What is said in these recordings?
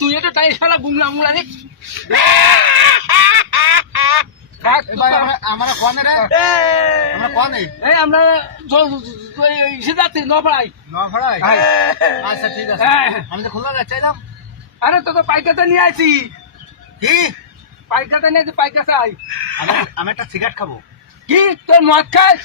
তুই তো তাই শালা গুমরা মুমরা রে আমরা কোনে রে আমরা কোনে এই আমরা সিদ্ধার্থ নপাড়াই নভড়াই আচ্ছা ঠিক আছে আমি তো খুলনা যাচ্ছিলাম আরে তো পাইকাতে নিয়ে আইছি কি পাইকাতে নিয়ে পাইকা চাই আমি একটা সিগারেট খাবো কি তোর মদ খাস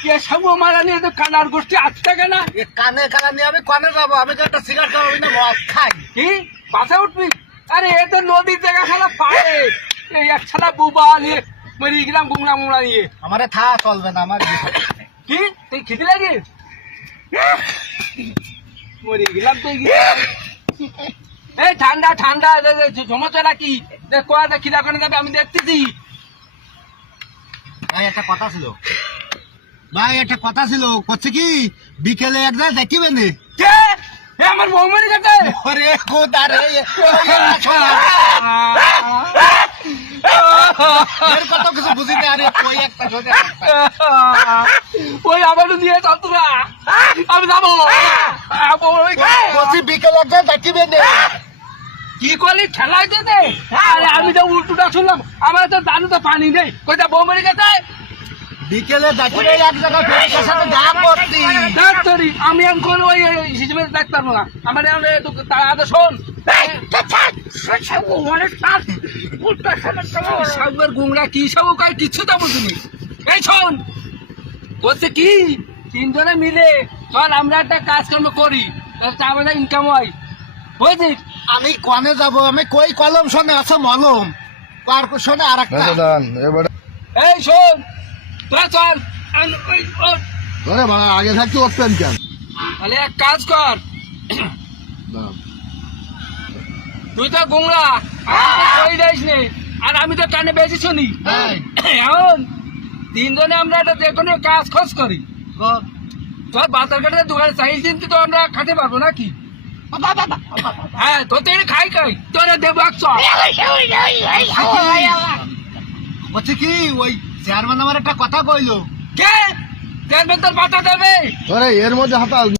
কে সব মারা নিয়ে তো কানার গোষ্ঠী আসছে কেন এ কানে কানা নিয়ে আমি কোনে যাবো আমি তো একটা সিগারেট খাবো আমি না মদ খাই কি বাসে উঠবি আরে এ তো নদীর জায়গা শালা পায়ে এই এক ছাড়া বুবা নিয়ে মরি গেলাম গুমরা মুমরা নিয়ে আমারে থা চলবে না আমার কি তুই খিদে লাগে মরি গেলাম তুই এই ঠান্ডা ঠান্ডা সমস্যা নাকি কোয়াতে খিদা করে যাবে আমি দেখতেছি ভাই একটা কথা ছিল ভাই একটা কথা ছিল করছে কি বিকেলে এক জায়গায় দেখিবেন কে এ আমার বৌমারি কাছে ওরে খোদা রে এর কত কিছু বুঝি না আরে কই একটা সোজা ওই আবার দিয়ে চলতরা আমি যাবো বলছি বিকেলে এক জায়গায় দেখিবেন কি করলি ঠেলাই দে আরে আমি তো উল্টোটা শুনলাম আমার তো দানু তো পানি নেই কইটা বৌমারি কাছে বিকেলে দেখিবে এক জায়গায় ফেরির সাথে দেখা করতি ডাক্তারি আমি এখন ওই হিসেবে দেখতে পারবো না আমার তারা শোন গুমরা কি সব কিছু তো বুঝিনি এই শোন বলছে কি তিনজনে মিলে চল আমরা একটা কাজকর্ম করি আমাদের ইনকাম হয় বুঝছিস আমি কনে যাব আমি কই কলম শোনে আছে মলম আর শোনে আর একটা এই শোন তোরা চল আগে থাকতে উঠতেন কেন তাহলে এক কাজ কর তুই তো গুমরা আর আমি তো টানে বেশি শুনি এখন তিনজনে আমরা একটা যে কোনো কাজ খোঁজ করি তোর বাজার ঘাটে দোকানে চাইল দিন তো আমরা খাতে পারবো নাকি হ্যাঁ তো তুই খাই তোরা দেবো এক চল বলছে কি ওই চেয়ারম্যান আমার একটা কথা কইলো কে চেয়ারম্যান তোর বাতা দেবে এর মধ্যে হাতা